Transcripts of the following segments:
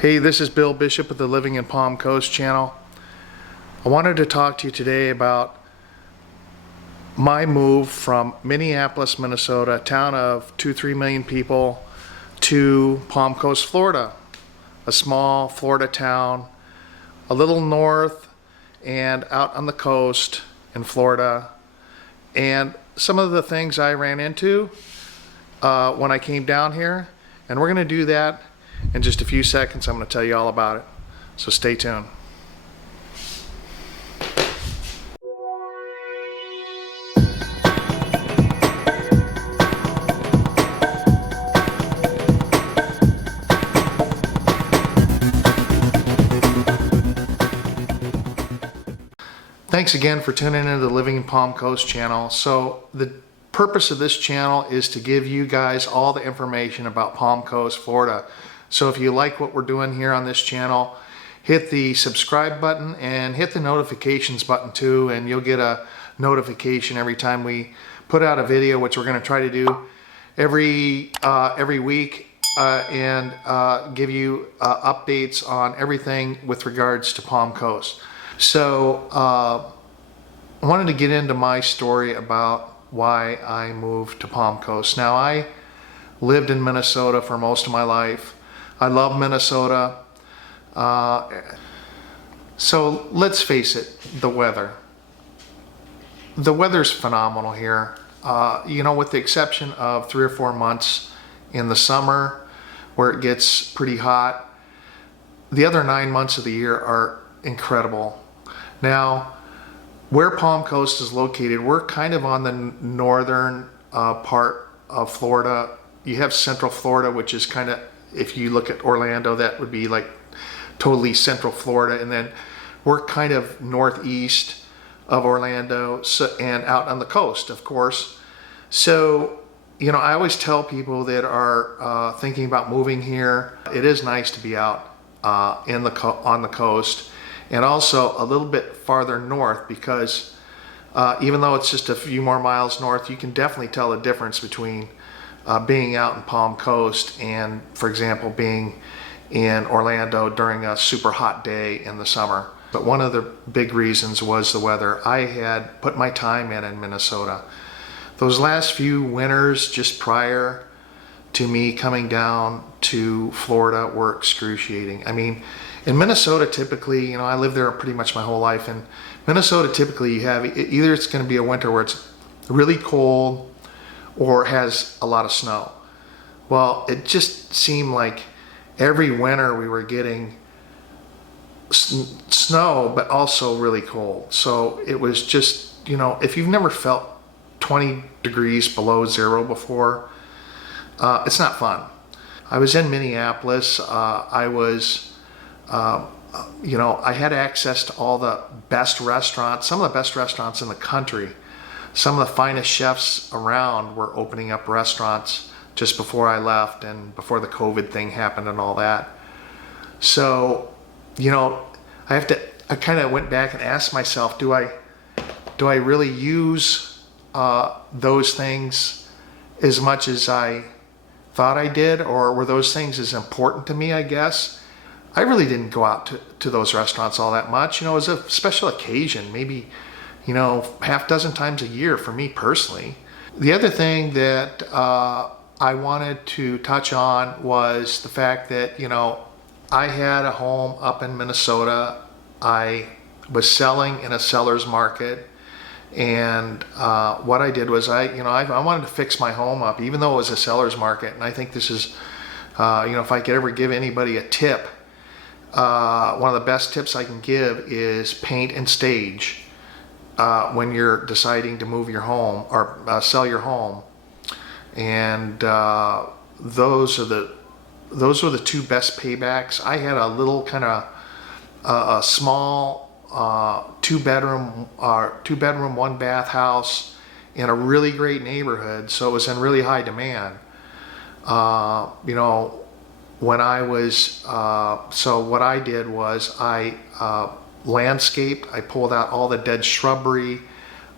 Hey, this is Bill Bishop of the Living in Palm Coast channel. I wanted to talk to you today about my move from Minneapolis, Minnesota, a town of 2-3 million people, to Palm Coast, Florida, a small Florida town, a little north and out on the coast in Florida. And some of the things I ran into when I came down here, and we're going to do that in just a few seconds. I'm going to tell you all about it, so stay tuned. Thanks again for tuning into the Living in Palm Coast channel. So the purpose of this channel is to give you guys all the information about Palm Coast, Florida. So if you like what we're doing here on this channel, hit the subscribe button and hit the notifications button too, and you'll get a notification every time we put out a video, which we're going to try to do every week, and give you updates on everything with regards to Palm Coast. So I wanted to get into my story about why I moved to Palm Coast. Now, I lived in Minnesota for most of my life. I love Minnesota. So let's face it, the weather. The weather's phenomenal here. You know, with the exception of 3 or 4 months in the summer where it gets pretty hot, the other 9 months of the year are incredible. Now, where Palm Coast is located, we're kind of on the northern part of Florida. You have Central Florida, which is kind of, if you look at Orlando, that would be like totally Central Florida. And then we're kind of northeast of Orlando, and out on the coast, of course. So, you know, I always tell people that are thinking about moving here, it is nice to be out on the coast, and also a little bit farther north, because even though it's just a few more miles north, you can definitely tell the difference between being out in Palm Coast and, for example, being in Orlando during a super hot day in the summer. But one of the big reasons was the weather. I had put my time in Minnesota. Those last few winters just prior to me coming down to Florida were excruciating. I mean, in Minnesota, typically, you know, I lived there pretty much my whole life. In Minnesota, typically you have either it's going to be a winter where it's really cold or has a lot of snow. Well, it just seemed like every winter we were getting snow, but also really cold. So it was just, you know, if you've never felt 20 degrees below zero before, it's not fun. I was in Minneapolis. I was, you know, I had access to all the best restaurants, some of the best restaurants in the country. Some of the finest chefs around were opening up restaurants just before I left and before the COVID thing happened and all that. So, you know, I kind of went back and asked myself, do I really use those things as much as I thought I did, or were those things as important to me, I guess? I really didn't go out to those restaurants all that much. You know, it was a special occasion, maybe, you know, half dozen times a year for me personally. The other thing that I wanted to touch on was the fact that, you know, I had a home up in Minnesota. I was selling in a seller's market, and what I did was I wanted to fix my home up, even though it was a seller's market. And I think this is, you know, if I could ever give anybody a tip, one of the best tips I can give is paint and stage when you're deciding to move your home or sell your home. And those were the two best paybacks. I had a little kind of a small two bedroom, 1-bath house in a really great neighborhood, so it was in really high demand. You know, when I was so what I did was I landscaped. I pulled out all the dead shrubbery.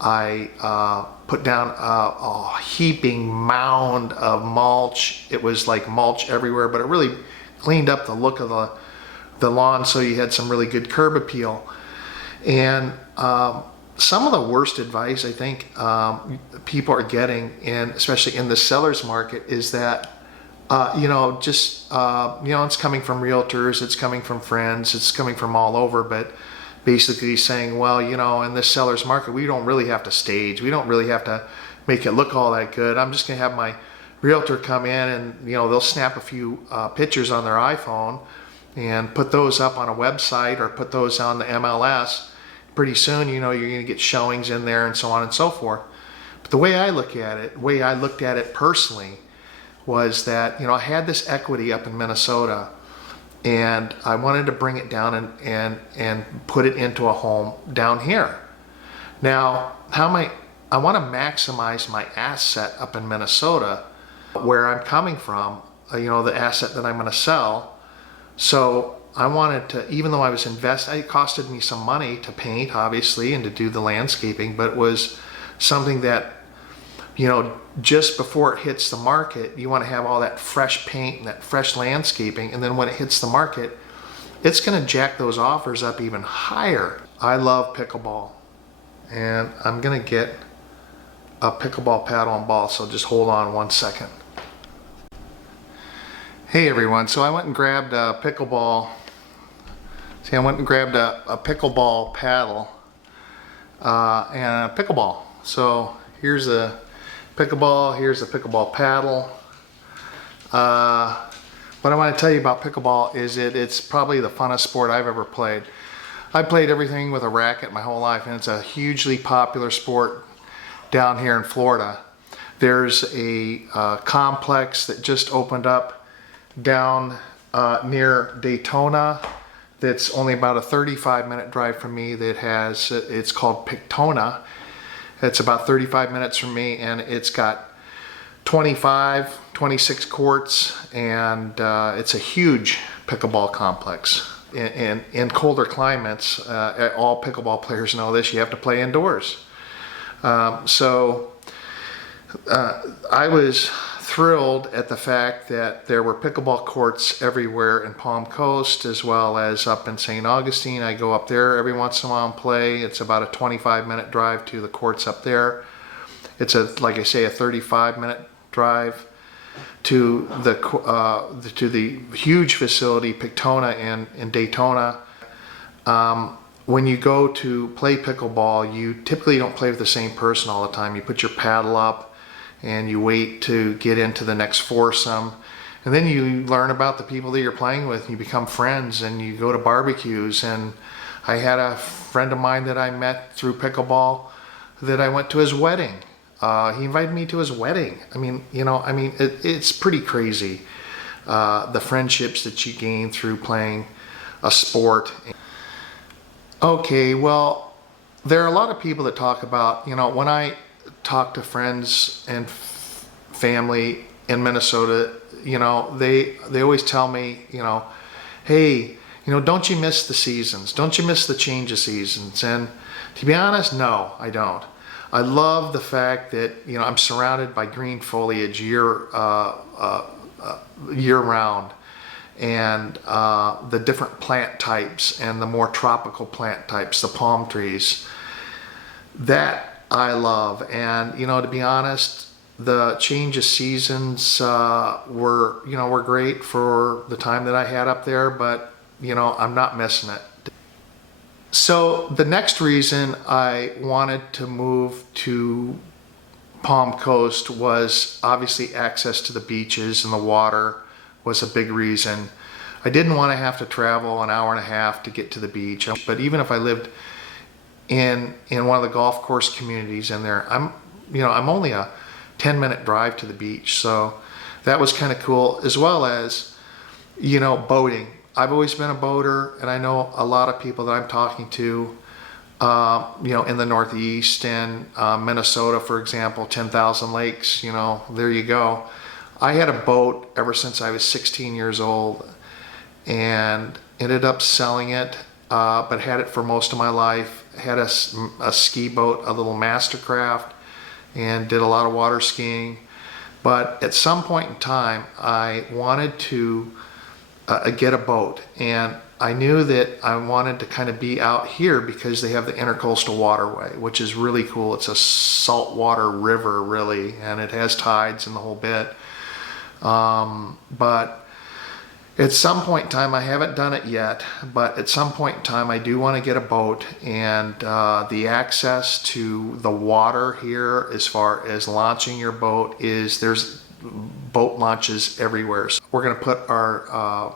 I put down a heaping mound of mulch. It was like mulch everywhere, but it really cleaned up the look of the lawn so you had some really good curb appeal. And some of the worst advice I think people are getting, especially in the seller's market, is that it's coming from realtors, it's coming from friends, it's coming from all over, but basically saying, well, in this seller's market, we don't really have to stage, we don't really have to make it look all that good. I'm just gonna have my realtor come in and they'll snap a few pictures on their iPhone and put those up on a website or put those on the MLS. Pretty soon, you're gonna get showings in there and so on and so forth. But the way I looked at it personally, was that I had this equity up in Minnesota, and I wanted to bring it down and put it into a home down here. Now, I want to maximize my asset up in Minnesota, where I'm coming from, the asset that I'm going to sell. So I wanted to, even though I was investing, it costed me some money to paint, obviously, and to do the landscaping, but it was something that, just before it hits the market, you want to have all that fresh paint and that fresh landscaping, and then when it hits the market, it's going to jack those offers up even higher. I love pickleball, and I'm going to get a pickleball paddle and ball, so just hold on one second. Hey everyone, so I went and grabbed a pickleball. I went and grabbed a pickleball paddle and a pickleball. So here's a pickleball, here's a pickleball paddle. What I want to tell you about pickleball is it's probably the funnest sport I've ever played. I played everything with a racket my whole life, and it's a hugely popular sport down here in Florida. There's a complex that just opened up down near Daytona that's only about a 35-minute drive from me. It's called Pictona. It's about 35 minutes from me, and it's got 26 courts, and it's a huge pickleball complex. In colder climates, all pickleball players know this, you have to play indoors. So I was thrilled at the fact that there were pickleball courts everywhere in Palm Coast, as well as up in St. Augustine. I go up there every once in a while and play. It's about a 25-minute drive to the courts up there. It's like I say, a 35-minute drive to the huge facility Pictona in Daytona. When you go to play pickleball, you typically don't play with the same person all the time. You put your paddle up and you wait to get into the next foursome, and then you learn about the people that you're playing with, and you become friends, and you go to barbecues. And I had a friend of mine that I met through pickleball that I went to his wedding. He invited me to his wedding. It's pretty crazy, the friendships that you gain through playing a sport. Okay, well, there are a lot of people that talk about, when I talk to friends and family in Minnesota, they always tell me, hey, don't you miss the seasons? Don't you miss the change of seasons? And to be honest, no, I don't. I love the fact that, I'm surrounded by green foliage year round, and the different plant types and the more tropical plant types, the palm trees. That I love. And to be honest, the change of seasons were great for the time that I had up there, but I'm not missing it. So the next reason I wanted to move to Palm Coast was obviously access to the beaches, and the water was a big reason. I didn't want to have to travel an hour and a half to get to the beach, but even if I lived in one of the golf course communities in there, I'm only a 10-minute drive to the beach. So that was kind of cool, as well as boating. I've always been a boater, and I know a lot of people that I'm talking to in the Northeast and Minnesota, for example, 10,000 lakes, there you go. I had a boat ever since I was 16 years old, and ended up selling it, but had it for most of my life. Had a ski boat, a little Mastercraft, and did a lot of water skiing. But at some point in time, I wanted to get a boat. And I knew that I wanted to kind of be out here because they have the Intercoastal Waterway, which is really cool. It's a saltwater river, really, and it has tides and the whole bit. But at some point in time, I haven't done it yet, but at some point in time, I do want to get a boat, and the access to the water here, as far as launching your boat, there's boat launches everywhere. So we're going to put our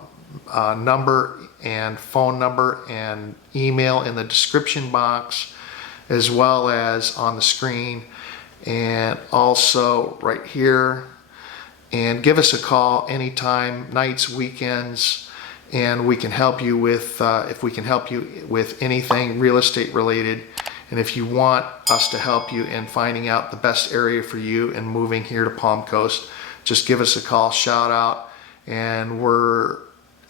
number and phone number and email in the description box, as well as on the screen, and also right here. And give us a call anytime, nights, weekends, and we can help you with, if we can help you with anything real estate related. And if you want us to help you in finding out the best area for you and moving here to Palm Coast, just give us a call, shout out, and we're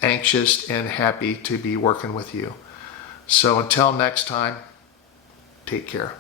anxious and happy to be working with you. So until next time, take care.